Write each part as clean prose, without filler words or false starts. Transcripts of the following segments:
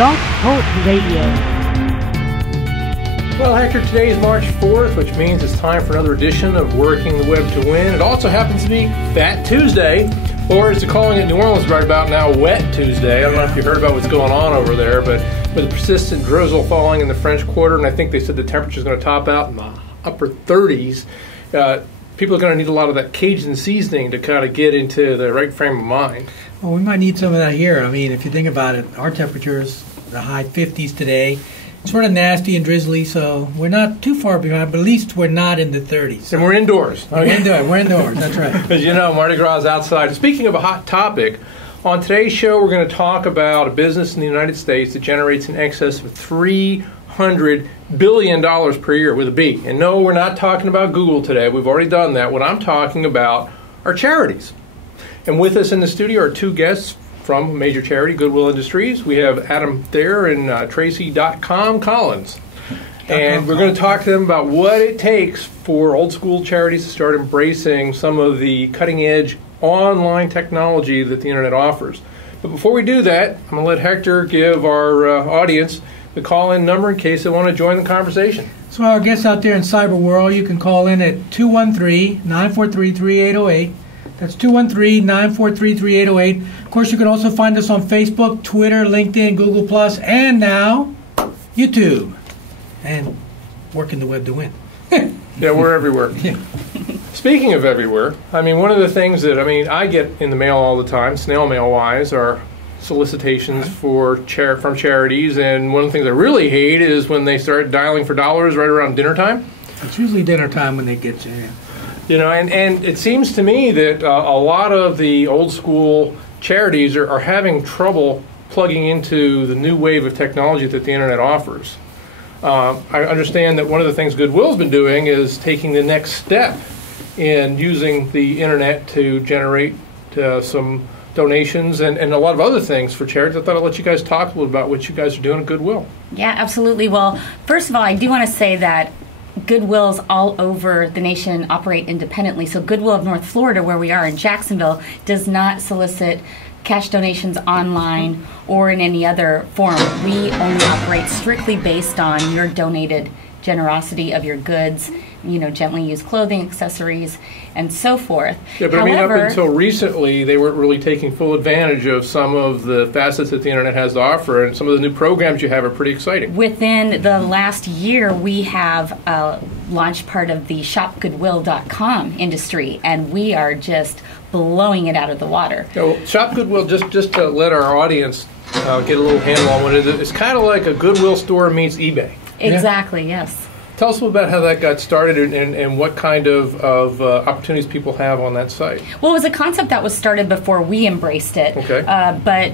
Blog Talk Radio. Well, Hector, today is March 4th, which means it's time for another edition of Working the Web to Win. It also happens to be Fat Tuesday, or as they're calling it in New Orleans right about now, Wet Tuesday. I don't know if you heard about what's going on over there, but with the persistent drizzle falling in the French Quarter, and I think they said the temperature's going to top out in the upper 30s, people are going to need a lot of that Cajun seasoning to kind of get into the right frame of mind. Well, we might need some of that here. I mean, if you think about it, our temperatures, the high 50s today. It's sort of nasty and drizzly, so we're not too far behind, but at least we're not in the 30s. So. And we're indoors. We're indoors, that's right. As you know, Mardi Gras is outside. Speaking of a hot topic, on today's show we're going to talk about a business in the United States that generates in excess of $300 billion per year with a B. And no, we're not talking about Google today. We've already done that. What I'm talking about are charities. And with us in the studio are two guests from a major charity, Goodwill Industries. We have Adam Thayer and Tracy.com Collins. And we're going to talk to them about what it takes for old school charities to start embracing some of the cutting edge online technology that the internet offers. But before we do that, I'm going to let Hector give our audience the call-in number in case they want to join the conversation. So our guests out there in cyber world, you can call in at 213-943-3808. That's 213-943-3808. Of course, you can also find us on Facebook, Twitter, LinkedIn, Google+, and now YouTube. And Working the Web to Win. Yeah, we're everywhere. Yeah. Speaking of everywhere, I mean, one of the things that, I get in the mail all the time, snail mail-wise, are solicitations from charities, and one of the things I really hate is when they start dialing for dollars right around dinner time. It's usually dinner time when they get you, yeah. You know, and it seems to me that a lot of the old school charities are having trouble plugging into the new wave of technology that the internet offers. I understand that one of the things Goodwill's been doing is taking the next step in using the internet to generate some donations and a lot of other things for charities. I thought I'd let you guys talk a little about what you guys are doing at Goodwill. Yeah, absolutely. Well, first of all, I do want to say that Goodwills all over the nation operate independently. So Goodwill of North Florida, where we are in Jacksonville, does not solicit cash donations online or in any other form. We only operate strictly based on your donated generosity of your goods, gently used clothing, accessories, and so forth. Yeah, but However, up until recently, they weren't really taking full advantage of some of the facets that the internet has to offer, and some of the new programs you have are pretty exciting. Within the last year, we have launched part of the shopgoodwill.com industry, and we are just blowing it out of the water. So Shop Goodwill, just to let our audience get a little handle on what it is, it's kind of like a Goodwill store meets eBay. Exactly, yes. Tell us a little about how that got started and what kind of opportunities people have on that site. Well, it was a concept that was started before we embraced it. Okay. But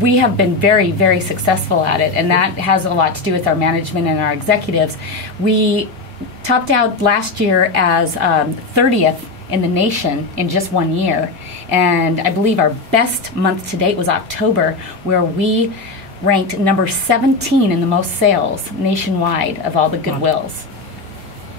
we have been very, very successful at it, and that has a lot to do with our management and our executives. We topped out last year as 30th in the nation in just 1 year, and I believe our best month to date was October, where we ranked number 17 in the most sales nationwide of all the Goodwills.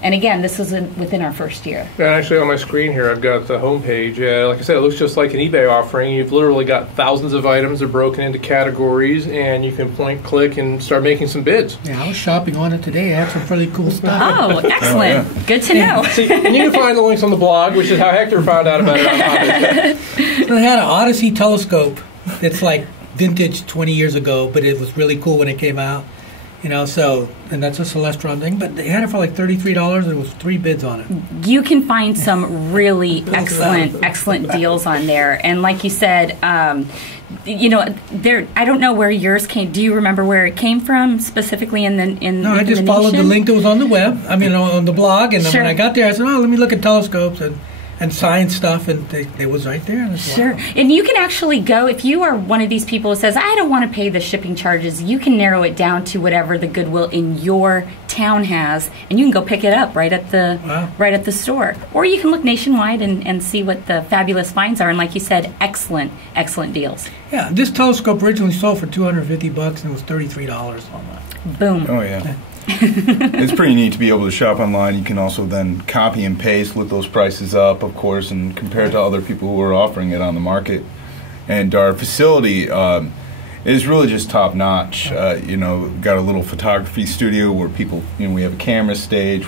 And again, this was within our first year. And actually on my screen here, I've got the homepage. Like I said, it looks just like an eBay offering. You've literally got thousands of items. They're broken into categories, and you can point, click, and start making some bids. Yeah, I was shopping on it today. I have some really cool stuff. Oh, excellent. Oh, yeah. Good to know. See, and you can find the links on the blog, which is how Hector found out about it. So they had an Odyssey telescope. It's like vintage 20 years ago, but it was really cool when it came out. And that's a Celestron thing, but they had it for like $33, and there was 3 bids on it. You can find some really excellent deals on there. And like you said, I don't know where yours came. Do you remember where it came from specifically in the No, I just followed the link that was on the web. On the blog, and Sure. when I got there, I said, let me look at telescopes and science stuff, and it was right there. Sure. Wow. And you can actually go, if you are one of these people who says, I don't want to pay the shipping charges, you can narrow it down to whatever the Goodwill in your town has, and you can go pick it up right at the store. Or you can look nationwide and see what the fabulous finds are. And like you said, excellent deals. Yeah, this telescope originally sold for $250, and it was $33 online. Boom. Oh, yeah. It's pretty neat to be able to shop online. You can also then copy and paste, look those prices up, of course, and compare it to other people who are offering it on the market. And our facility is really just top notch. You know, got a little photography studio where people, you know, we have a camera stage.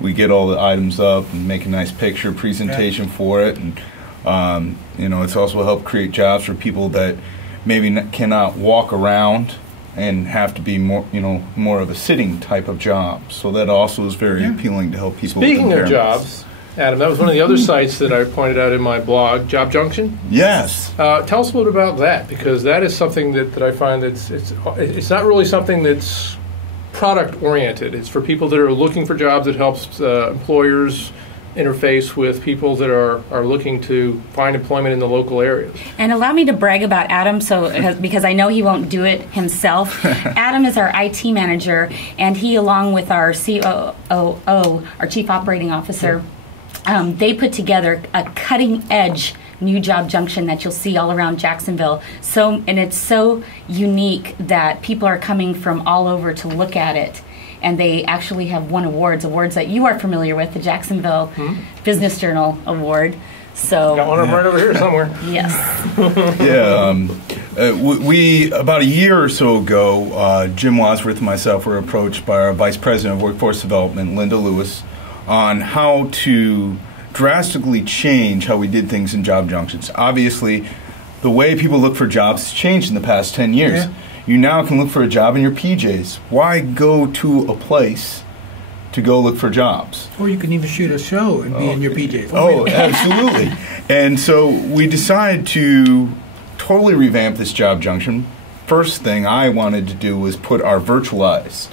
We get all the items up and make a nice picture presentation for it, and you know, it's also helped create jobs for people that maybe cannot walk around and have to be more, you know, more of a sitting type of job. So that also is very appealing to help people. Speaking with of jobs, Adam, that was one of the other sites that I pointed out in my blog, Job Junction. Yes. Tell us a little about that, because that is something that I find it's not really something that's product oriented. It's for people that are looking for jobs. It helps employers interface with people that are looking to find employment in the local areas. And allow me to brag about Adam, because I know he won't do it himself. Adam is our IT manager, and he, along with our COO, our Chief Operating Officer, they put together a cutting-edge new Job Junction that you'll see all around Jacksonville. And it's so unique that people are coming from all over to look at it. And they actually have won awards that you are familiar with, the Jacksonville Business Journal Award. So got one right over here somewhere. Yes. We about a year or so ago, Jim Wadsworth and myself were approached by our Vice President of Workforce Development, Linda Lewis, on how to drastically change how we did things in Job Junctions. Obviously, the way people look for jobs has changed in the past 10 years. Yeah. You now can look for a job in your PJs. Why go to a place to go look for jobs? Or you can even shoot a show and be in your PJs. Oh, absolutely. And so we decided to totally revamp this Job Junction. First thing I wanted to do was put our virtualized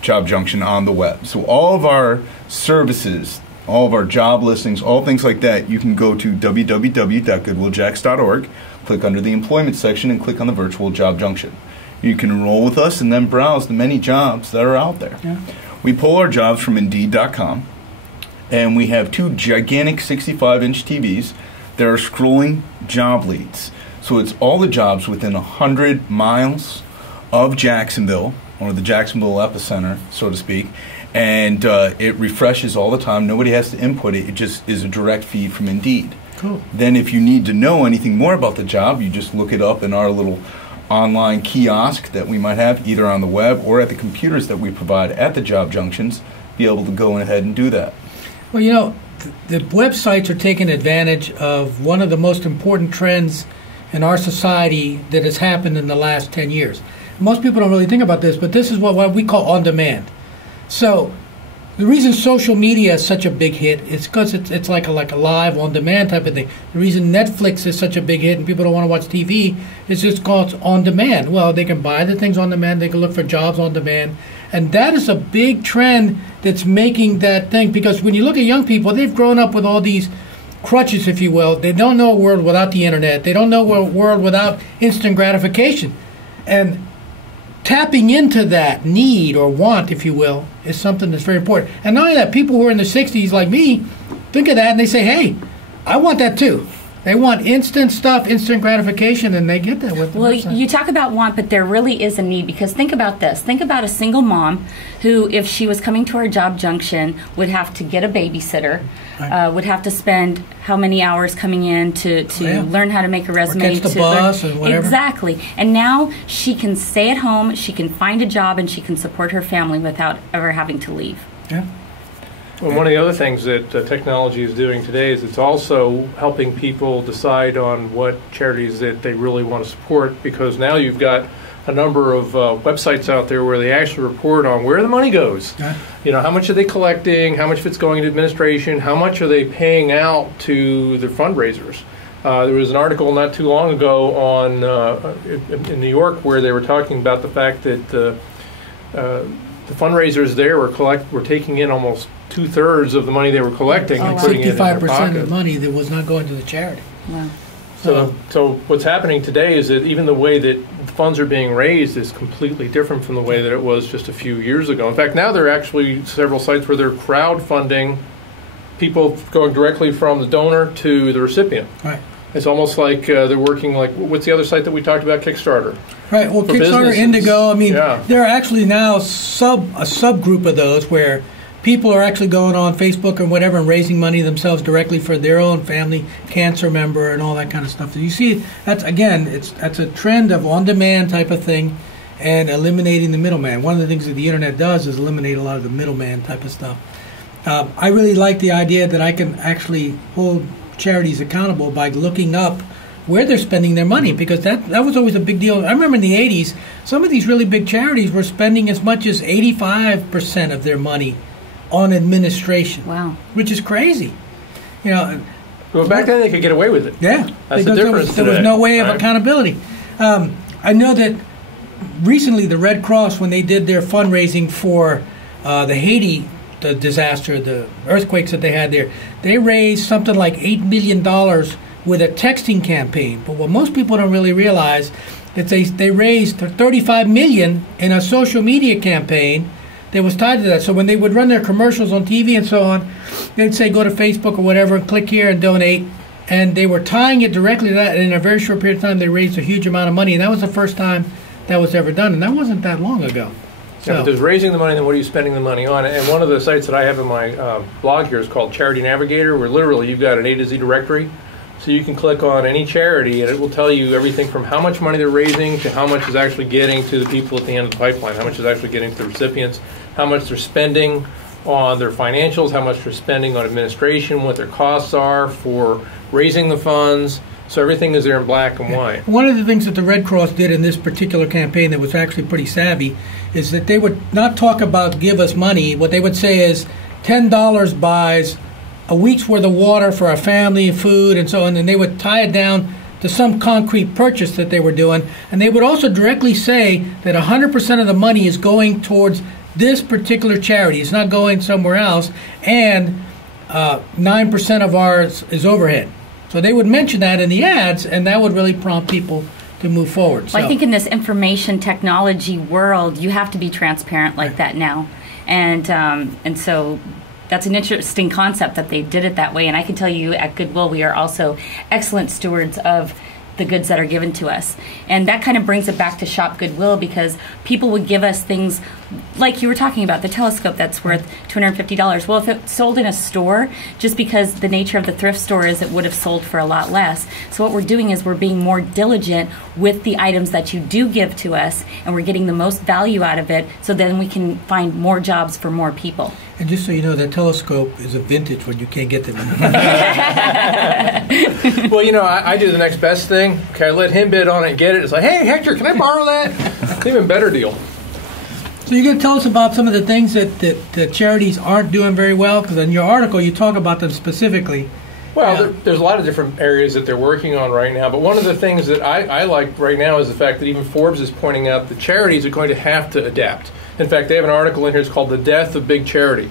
Job Junction on the web. So all of our services, all of our job listings, all things like that, you can go to www.goodwilljacks.org, click under the employment section, and click on the virtual Job Junction. You can enroll with us and then browse the many jobs that are out there. Yeah. We pull our jobs from Indeed.com, and we have 2 gigantic 65-inch TVs that are scrolling job leads. So it's all the jobs within 100 miles of Jacksonville, or the Jacksonville epicenter, so to speak, and it refreshes all the time. Nobody has to input it. It just is a direct feed from Indeed. Cool. Then if you need to know anything more about the job, you just look it up in our little online kiosk that we might have either on the web or at the computers that we provide at the Job Junctions, be able to go ahead and do that. Well, you know, the websites are taking advantage of one of the most important trends in our society that has happened in the last 10 years. Most people don't really think about this, but this is what we call on-demand. So the reason social media is such a big hit is because it's like a live on-demand type of thing. The reason Netflix is such a big hit and people don't want to watch TV is just because it's on-demand. Well, they can buy the things on demand. They can look for jobs on demand. And that is a big trend that's making that thing. Because when you look at young people, they've grown up with all these crutches, if you will. They don't know a world without the internet. They don't know a world without instant gratification. And tapping into that need or want, if you will, is something that's very important. And not only that, people who are in their 60s like me think of that and they say, hey, I want that too. They want instant stuff, instant gratification, and they get that with the Well, website. you talk about want, but there really is a need, because think about this. Think about a single mom who, if she was coming to our Job Junction, would have to get a babysitter, would have to spend how many hours coming in to learn how to make a resume. Or catch the bus and whatever. Exactly. And now she can stay at home, she can find a job, and she can support her family without ever having to leave. Yeah. Well, one of the other things that technology is doing today is it's also helping people decide on what charities that they really want to support, because now you've got a number of websites out there where they actually report on where the money goes. Yeah. You know, how much are they collecting, how much of it's going to administration, how much are they paying out to their fundraisers. There was an article not too long ago on in New York where they were talking about the fact that the fundraisers there were taking in almost 2/3 of the money they were collecting and putting it in their pocket. 65% of the money that was not going to the charity. Wow. So what's happening today is that even the way that funds are being raised is completely different from the way that it was just a few years ago. In fact, now there are actually several sites where they're crowdfunding, people going directly from the donor to the recipient. Right. It's almost like they're working like, what's the other site that we talked about, Kickstarter? Right, well, Kickstarter, businesses. Indigo, I mean, Yeah. there are actually now a subgroup of those where people are actually going on Facebook or whatever and raising money themselves directly for their own family cancer member and all that kind of stuff. So you see, that's a trend of on-demand type of thing and eliminating the middleman. One of the things that the internet does is eliminate a lot of the middleman type of stuff. I really like the idea that I can actually hold charities accountable by looking up where they're spending their money, because that was always a big deal. I remember in the 80s, some of these really big charities were spending as much as 85% of their money on administration. Wow. Which is crazy. You know, well, back then they could get away with it. Yeah. That's the difference there was no way of right? accountability. I know that recently the Red Cross, when they did their fundraising for the Haiti disaster, the earthquakes that they had there, they raised something like $8 million with a texting campaign. But what most people don't really realize is they raised $35 million in a social media campaign that was tied to that. So when they would run their commercials on TV and so on, they'd say go to Facebook or whatever and click here and donate. And they were tying it directly to that. And in a very short period of time, they raised a huge amount of money. And that was the first time that was ever done. And that wasn't that long ago. So. Yeah, but there's raising the money, then what are you spending the money on? And one of the sites that I have in my blog here is called Charity Navigator, where literally you've got an A to Z directory. So you can click on any charity, and it will tell you everything from how much money they're raising to how much is actually getting to the people at the end of the pipeline, how much is actually getting to the recipients, how much they're spending on their financials, how much they're spending on administration, what their costs are for raising the funds. So everything is there in black and white. One of the things that the Red Cross did in this particular campaign that was actually pretty savvy is that they would not talk about give us money. What they would say is $10 buys a week's worth of water for a family, food, and so on, and they would tie it down to some concrete purchase that they were doing. And they would also directly say that 100% of the money is going towards this particular charity. It's not going somewhere else, and 9% of ours is overhead. So they would mention that in the ads, and that would really prompt people to move forward. Well, I think in this information technology world, you have to be transparent like that now. And so that's an interesting concept that they did it that way. And I can tell you at Goodwill, we are also excellent stewards of the goods that are given to us. And that kind of brings it back to Shop Goodwill, because people would give us things like you were talking about, the telescope that's worth $250. Well, if it sold in a store, just because the nature of the thrift store is it would have sold for a lot less. So what we're doing is we're being more diligent with the items that you do give to us, and we're getting the most value out of it, so then we can find more jobs for more people. And just so you know, that telescope is a vintage one. You can't get them anymore. Well, you know, I do the next best thing. Okay, I let him bid on it and get it. It's like, hey, Hector, can I borrow that? It's an even better deal. So you're going to tell us about some of the things that charities aren't doing very well? Because in your article, you talk about them specifically. Well, there's a lot of different areas that they're working on right now. But one of the things that I like right now is the fact that even Forbes is pointing out that charities are going to have to adapt. In fact, they have an article in here. It's called "The Death of Big Charity,"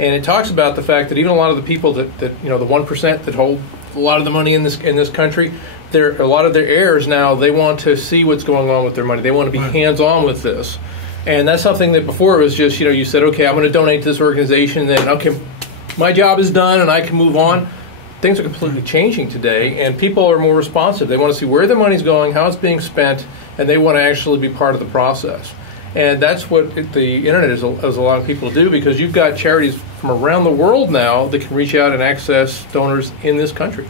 and it talks about the fact that even a lot of the people that you know, the 1% that hold a lot of the money in this country, a lot of their heirs now, they want to see what's going on with their money. They want to be hands-on with this, and that's something that before it was just, you know, you said, okay, I'm going to donate to this organization, and then okay, my job is done, and I can move on. Things are completely changing today, and people are more responsive. They want to see where their money's going, how it's being spent, and they want to actually be part of the process. And that's what the internet is allowing people to do, because you've got charities from around the world now that can reach out and access donors in this country.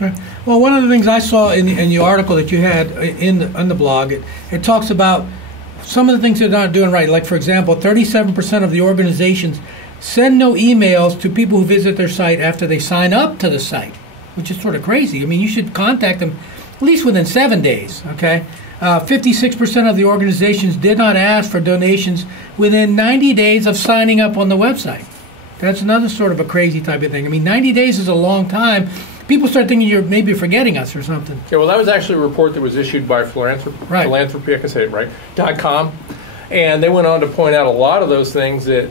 Well, one of the things I saw in your article that you had on the blog, it talks about some of the things they're not doing right. Like, for example, 37% of the organizations send no emails to people who visit their site after they sign up to the site, which is sort of crazy. I mean, you should contact them at least within 7 days, okay? 56% of the organizations did not ask for donations within 90 days of signing up on the website. That's another sort of a crazy type of thing. I mean, 90 days is a long time. People start thinking you're maybe forgetting us or something. Yeah, well, that was actually a report that was issued by Philanthropy, I can say it right, .com. And they went on to point out a lot of those things that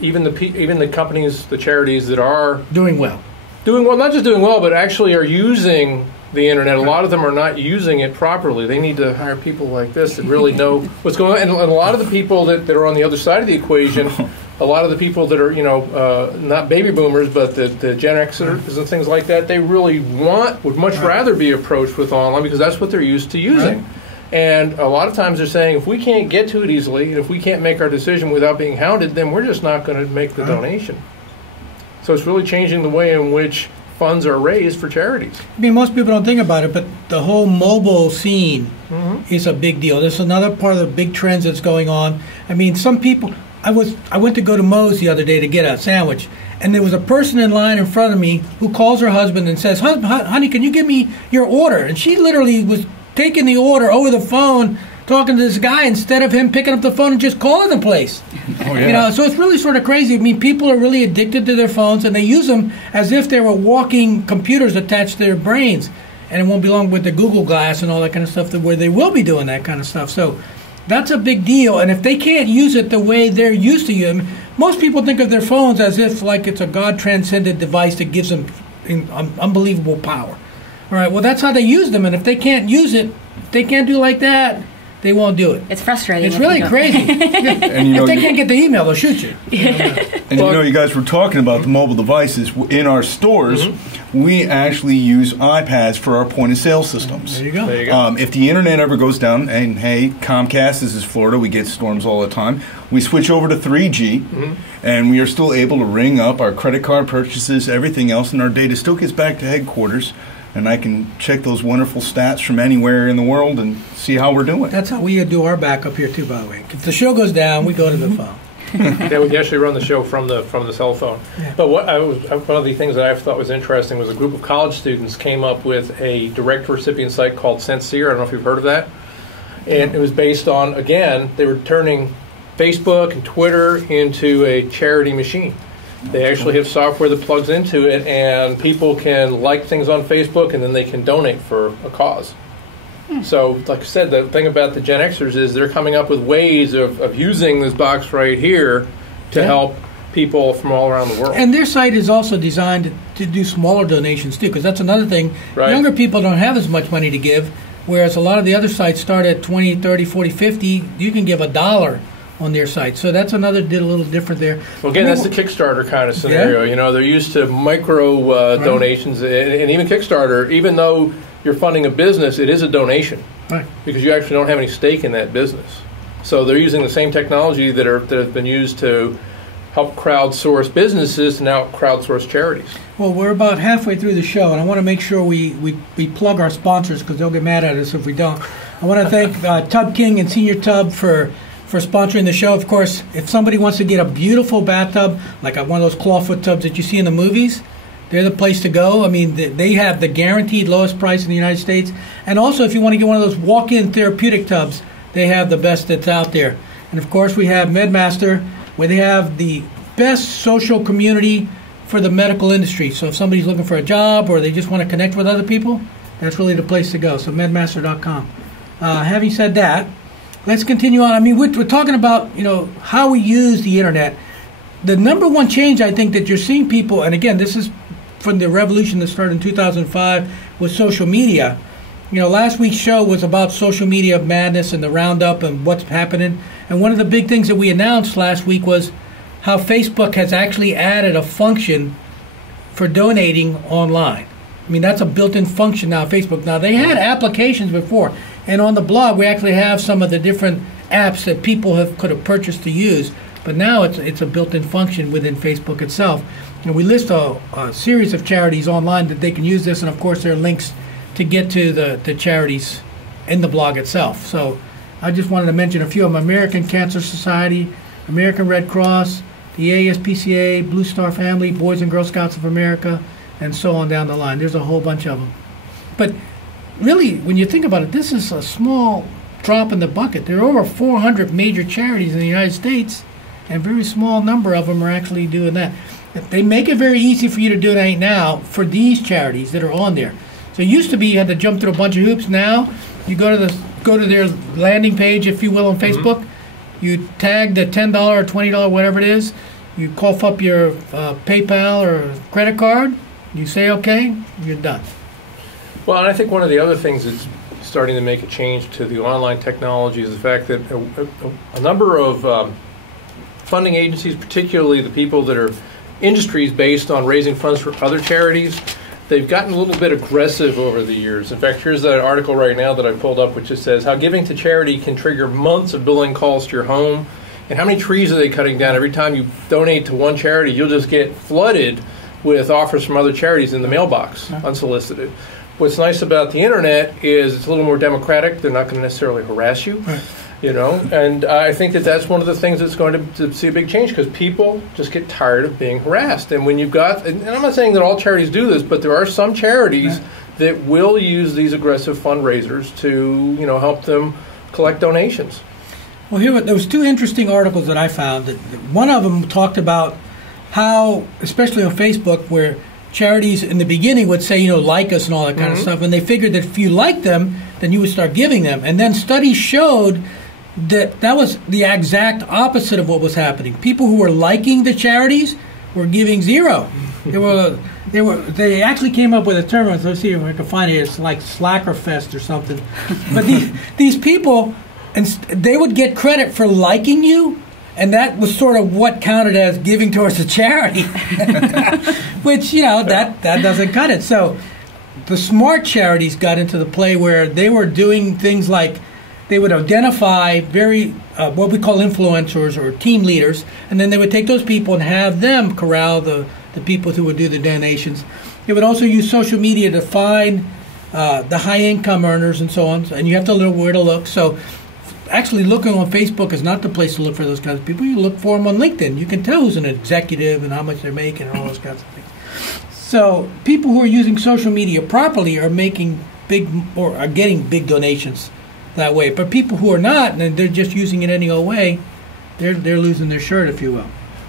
even the companies, the charities that are doing well, not just doing well, but actually are using the internet. A lot of them are not using it properly. They need to hire people like this that really know what's going on. And a lot of the people that are on the other side of the equation, a lot of the people that are, you know, not baby boomers, but the Gen Xers and things like that, they really would much rather be approached with online, because that's what they're used to using. Right. And a lot of times they're saying, if we can't get to it easily, and if we can't make our decision without being hounded, then we're just not going to make the donation. So it's really changing the way in which funds are raised for charities. I mean, most people don't think about it, but the whole mobile scene is a big deal. There's another part of the big trends that's going on. I mean, some people. I went to go to Moe's the other day to get a sandwich, and there was a person in line in front of me who calls her husband and says, "Honey, can you give me your order?" And she literally was taking the order over the phone, talking to this guy instead of him picking up the phone and just calling the place. Oh, yeah. You know, so it's really sort of crazy. I mean, people are really addicted to their phones, and they use them as if they were walking computers attached to their brains. And it won't be long with the Google Glass and all that kind of stuff where they will be doing that kind of stuff. So that's a big deal. And if they can't use it the way they're used to using, most people think of their phones as if like it's a God-transcended device that gives them unbelievable power. All right, well, that's how they use them. And if they can't use it, if they can't do like that, they won't do it. It's frustrating. It's really crazy. And, if they can't get the email, they'll shoot you. And you guys were talking about the mobile devices. In our stores, we actually use iPads for our point-of-sale systems. There you go. There you go. If the internet ever goes down, and hey, Comcast, this is Florida, we get storms all the time, we switch over to 3G, and we are still able to ring up our credit card purchases, everything else, and our data still gets back to headquarters. And I can check those wonderful stats from anywhere in the world and see how we're doing. That's how we do our backup here too, by the way. If the show goes down, we go to the phone. Yeah, we actually run the show from the cell phone. Yeah. But one of the things that I thought was interesting was a group of college students came up with a direct recipient site called Sincere. I don't know if you've heard of that. And it was based on, again, they were turning Facebook and Twitter into a charity machine. They actually have software that plugs into it, and people can like things on Facebook, and then they can donate for a cause. So, like I said, the thing about the Gen Xers is they're coming up with ways of using this box right here to help people from all around the world. And their site is also designed to do smaller donations too, because that's another thing. Right. Younger people don't have as much money to give, whereas a lot of the other sites start at 20, 30, 40, 50. You can give $1 on their site. So that's another little different there. Well, again, that's the Kickstarter kind of scenario. Yeah. You know, they're used to micro donations, and even Kickstarter, even though you're funding a business, it is a donation. Right. Because you actually don't have any stake in that business. So they're using the same technology that have been used to help crowdsource businesses to now crowdsource charities. Well, we're about halfway through the show, and I want to make sure we plug our sponsors because they'll get mad at us if we don't. I want to thank Tub King and Senior Tub for sponsoring the show. Of course, if somebody wants to get a beautiful bathtub, like one of those clawfoot tubs that you see in the movies, they're the place to go. I mean, they have the guaranteed lowest price in the United States. And also, if you want to get one of those walk-in therapeutic tubs, they have the best that's out there. And, of course, we have MedMaster, where they have the best social community for the medical industry. So if somebody's looking for a job or they just want to connect with other people, that's really the place to go. So medmaster.com. Having said that, let's continue on. I mean, we're talking about, how we use the Internet. The number one change, I think, that you're seeing people, and again, this is from the revolution that started in 2005 with social media. Last week's show was about social media madness and the roundup and what's happening. And one of the big things that we announced last week was how Facebook has actually added a function for donating online. I mean, that's a built-in function now, Facebook. Now, they had applications before. And on the blog, we actually have some of the different apps that people could have purchased to use. But now it's a built-in function within Facebook itself. And we list a series of charities online that they can use this. And, of course, there are links to get to the charities in the blog itself. So I just wanted to mention a few of them. American Cancer Society, American Red Cross, the ASPCA, Blue Star Family, Boys and Girl Scouts of America, and so on down the line. There's a whole bunch of them. But really, when you think about it, this is a small drop in the bucket. There are over 400 major charities in the United States, and a very small number of them are actually doing that. They make it very easy for you to donate now for these charities that are on there. So it used to be you had to jump through a bunch of hoops. Now you go to their landing page, if you will, on Facebook. You tag the $10 or $20, whatever it is. You cough up your PayPal or credit card. You say okay, you're done. Well, and I think one of the other things that's starting to make a change to the online technology is the fact that a number of funding agencies, particularly the people that are industries based on raising funds for other charities, they've gotten a little bit aggressive over the years. In fact, here's an article right now that I pulled up which just says how giving to charity can trigger months of billing calls to your home. And how many trees are they cutting down? Every time you donate to one charity, you'll just get flooded with offers from other charities in the mailbox, unsolicited. What's nice about the internet is it's a little more democratic. They're not going to necessarily harass you, and I think that's one of the things that's going to see a big change, because people just get tired of being harassed. And when you've got, and I'm not saying that all charities do this, but there are some charities that will use these aggressive fundraisers to, help them collect donations. Well, there was 2 interesting articles that I found. That one of them talked about how, especially on Facebook, where charities in the beginning would say, like us and all that kind of stuff, and they figured that if you liked them, then you would start giving them. And then studies showed that was the exact opposite of what was happening. People who were liking the charities were giving zero. They actually came up with a term. Let's see if I can find it. It's like slacker fest or something. But these people, and they would get credit for liking you, and that was sort of what counted as giving towards a charity, which, that doesn't cut it. So the smart charities got into the play where they were doing things like they would identify what we call influencers or team leaders, and then they would take those people and have them corral the people who would do the donations. They would also use social media to find the high-income earners and so on, and you have to know where to look. So actually looking on Facebook is not the place to look for those kinds of people. You look for them on LinkedIn. You can tell who's an executive and how much they're making and all those kinds of things. So people who are using social media properly are making are getting big donations that way. But people who are not, and they're just using it any old way, they're losing their shirt, if you will.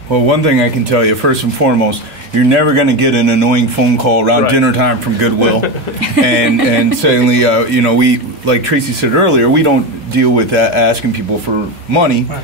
Well, one thing I can tell you, first and foremost, you're never going to get an annoying phone call around dinner time from Goodwill. and certainly, we, like Tracy said earlier, we don't deal with asking people for money. Right.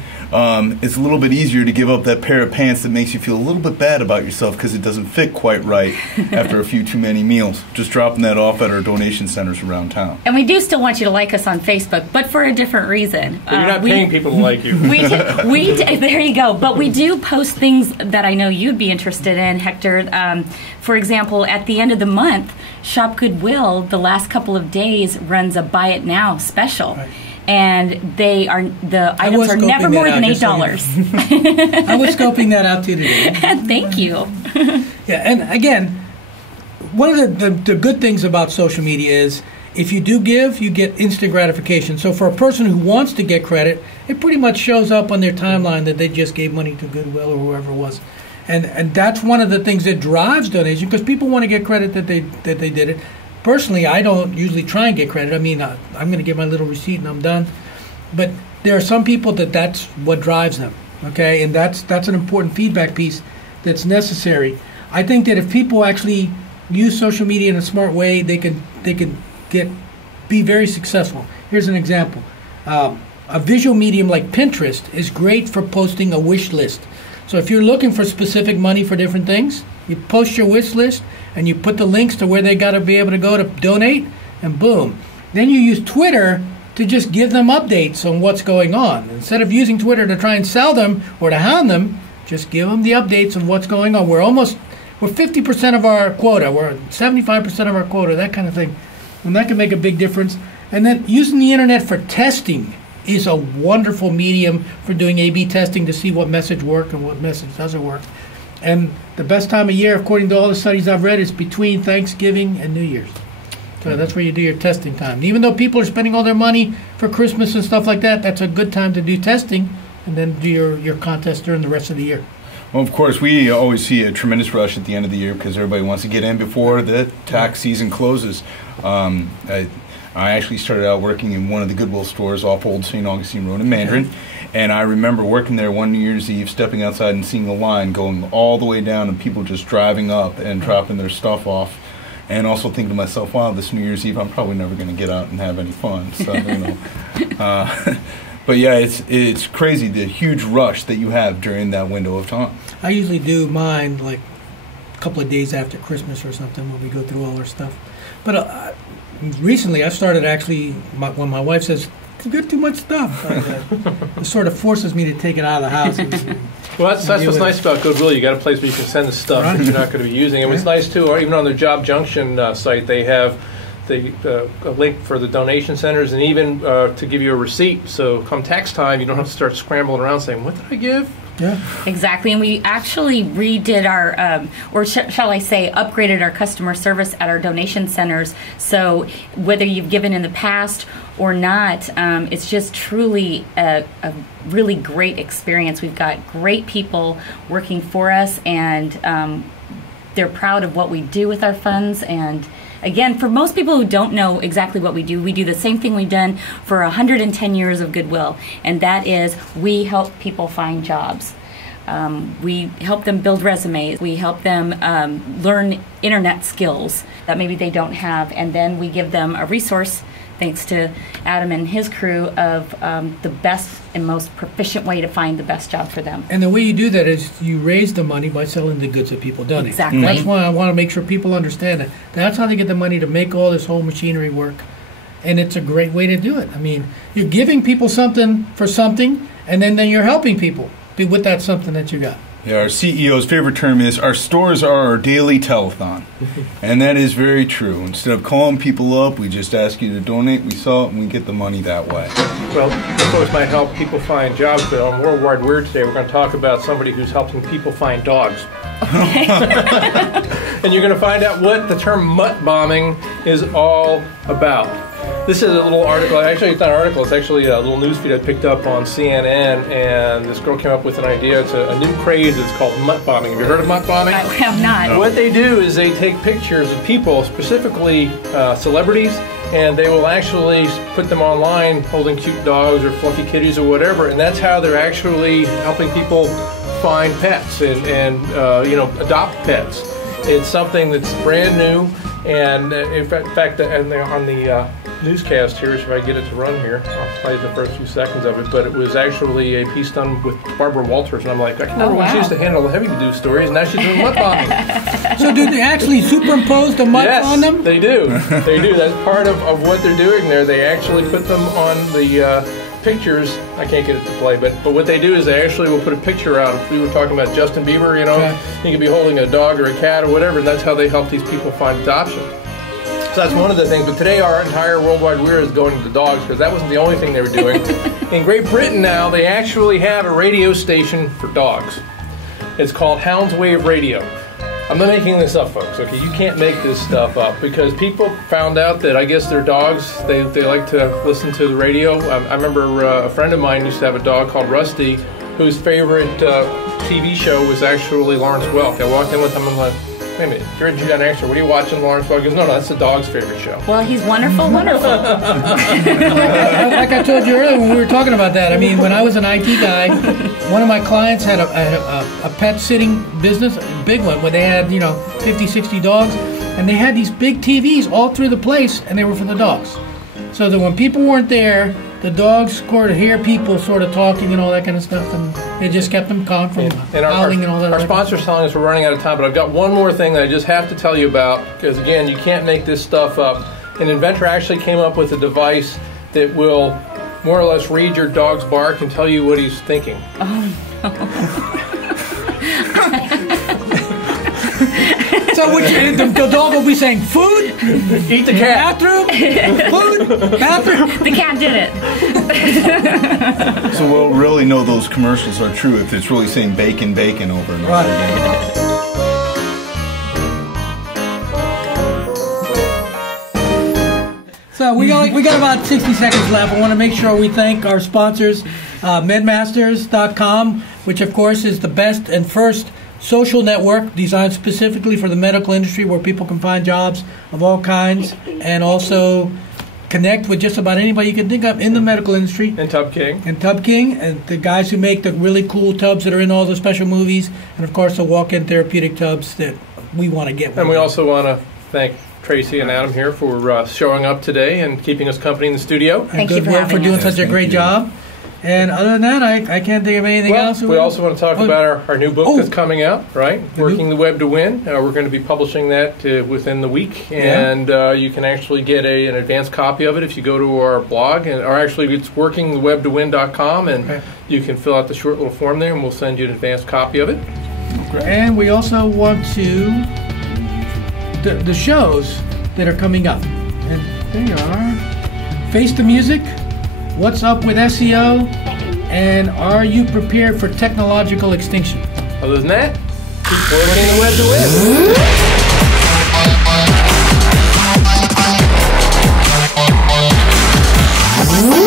It's a little bit easier to give up that pair of pants that makes you feel a little bit bad about yourself because it doesn't fit quite right after a few too many meals. Just dropping that off at our donation centers around town. And we do still want you to like us on Facebook, but for a different reason. But you're not paying people to like you. There you go. But we do post things that I know you'd be interested in, Hector. For example, at the end of the month, Shop Goodwill, the last couple of days, runs a Buy It Now special. Right. And the items are never more than $8. I was scoping that out too today. Thank you. Yeah, and again, one of the good things about social media is if you do give, you get instant gratification. So for a person who wants to get credit, it pretty much shows up on their timeline that they just gave money to Goodwill or whoever it was. And that's one of the things that drives donation, because people want to get credit that they did it. Personally, I don't usually try and get credit. I mean, I'm going to get my little receipt and I'm done. But there are some people that's what drives them, okay? And that's an important feedback piece that's necessary. I think that if people actually use social media in a smart way, they can be very successful. Here's an example. A visual medium like Pinterest is great for posting a wish list. So if you're looking for specific money for different things, you post your wish list and you put the links to where they got to be able to go to donate, and boom. Then you use Twitter to just give them updates on what's going on. Instead of using Twitter to try and sell them or to hound them, just give them the updates of what's going on. We're 50% of our quota. We're 75% of our quota, that kind of thing. And that can make a big difference. And then using the internet for testing is a wonderful medium for doing A/B testing to see what message works and what message doesn't work. And the best time of year, according to all the studies I've read, is between Thanksgiving and New Year's. So that's where you do your testing time. Even though people are spending all their money for Christmas and stuff like that, that's a good time to do testing and then do your contest during the rest of the year. Well, of course, we always see a tremendous rush at the end of the year because everybody wants to get in before the tax season closes. I actually started out working in one of the Goodwill stores off Old St. Augustine Road in Mandarin, and I remember working there one New Year's Eve, stepping outside and seeing the line going all the way down and people just driving up and dropping their stuff off, and also thinking to myself, wow, this New Year's Eve I'm probably never going to get out and have any fun. So, but yeah, it's crazy, the huge rush that you have during that window of time. I usually do mine like a couple of days after Christmas or something when we go through all our stuff. But recently I started actually, when my wife says, you got too much stuff, it sort of forces me to take it out of the house. Well, that's what's nice about Goodwill. You got a place where you can send the stuff that you're not going to be using. And what's nice too, or even on their Job Junction site, they have a link for the donation centers and even to give you a receipt. So come tax time, you don't have to start scrambling around saying, what did I give? Yeah. Exactly, and we actually redid our, shall I say, upgraded our customer service at our donation centers. So whether you've given in the past or not, it's just truly a really great experience. We've got great people working for us, and they're proud of what we do with our funds. And again, for most people who don't know exactly what we do the same thing we've done for 110 years of Goodwill, and that is we help people find jobs. We help them build resumes. We help them learn internet skills that maybe they don't have, and then we give them a resource, thanks to Adam and his crew, of the best and most proficient way to find the best job for them. And the way you do that is you raise the money by selling the goods that people donate. Exactly. That's why I want to make sure people understand that. That's how they get the money to make all this whole machinery work. And it's a great way to do it. I mean, you're giving people something for something, and then you're helping people with that something that you got. Yeah, our CEO's favorite term is our stores are our daily telethon. And that is very true. Instead of calling people up, we just ask you to donate, we sell it, and we get the money that way. Well, of course, might help people find jobs, but on Worldwide Weird today, we're going to talk about somebody who's helping people find dogs. And you're going to find out what the term mutt bombing is all about. This is a little article. Actually, it's not an article. It's actually a little news feed I picked up on CNN, and this girl came up with an idea. It's a new craze. It's called mutt bombing. Have you heard of mutt bombing? I have not. What they do is they take pictures of people, specifically celebrities, and they will actually put them online holding cute dogs or fluffy kitties or whatever, and that's how they're actually helping people find pets and adopt pets. It's something that's brand new, and in fact, on the newscast here, if I get it to run here, I'll play the first few seconds of it, but it was actually a piece done with Barbara Walters, and I'm like, I can remember when she used to handle the heavy news stories, and now she's doing mutt bombing. So do they actually superimpose the mutts on them? They do. They do. That's part of what they're doing there. They actually put them on the pictures. I can't get it to play, but what they do is they actually will put a picture out. If we were talking about Justin Bieber, he could be holding a dog or a cat or whatever, and that's how they help these people find adoption. So that's one of the things. But today our entire Worldwide Weird is going to the dogs, because that wasn't the only thing they were doing. In Great Britain now, they actually have a radio station for dogs. It's called Hound's Wave Radio. I'm not making this up, folks, okay? You can't make this stuff up, because people found out that I guess their dogs, they like to listen to the radio. I remember a friend of mine used to have a dog called Rusty, whose favorite TV show was actually Lawrence Welk. I walked in with him and I'm like, wait a minute, you're a Gen Xer, what are you watching, Lawrence Welk? He goes, no, that's the dog's favorite show. Well, he's wonderful, wonderful. Like I told you earlier when we were talking about that, I mean, when I was an IT guy, one of my clients had a pet sitting business, a big one, where they had, 50, 60 dogs, and they had these big TVs all through the place, and they were for the dogs. So that when people weren't there, the dogs could hear people sort of talking and all that kind of stuff, and it just kept them calm from howling and all that. Our sponsor's telling us we're running out of time, but I've got one more thing that I just have to tell you about, because again, you can't make this stuff up. An inventor actually came up with a device that will more or less read your dog's bark and tell you what he's thinking. Oh, no. So the dog will be saying, food? Eat the cat. Bathroom? Food? Bathroom? The cat did it. So we'll really know those commercials are true if it's really saying bacon, bacon over and over again. So we got about 60 seconds left. I want to make sure we thank our sponsors, medmasters.com, which of course is the best and first social network designed specifically for the medical industry, where people can find jobs of all kinds and also connect with just about anybody you can think of in the medical industry. And Tub King. And the guys who make the really cool tubs that are in all the special movies, and of course the walk-in therapeutic tubs that we want to get. And we also want to thank Tracy and Adam here for showing up today and keeping us company in the studio. Thank you for doing such a great job. And other than that, I can't think of anything else. We also want to talk about our new book that's coming out, right? Working the Web to Win. We're going to be publishing that within the week, and you can actually get an advanced copy of it if you go to our blog, or actually it's workingthewebtowin.com, and you can fill out the short little form there, and we'll send you an advanced copy of it. And we also want to the shows that are coming up, and they are Face the Music, What's Up with SEO, And are you prepared for technological extinction? Other than that, keep working the web to live.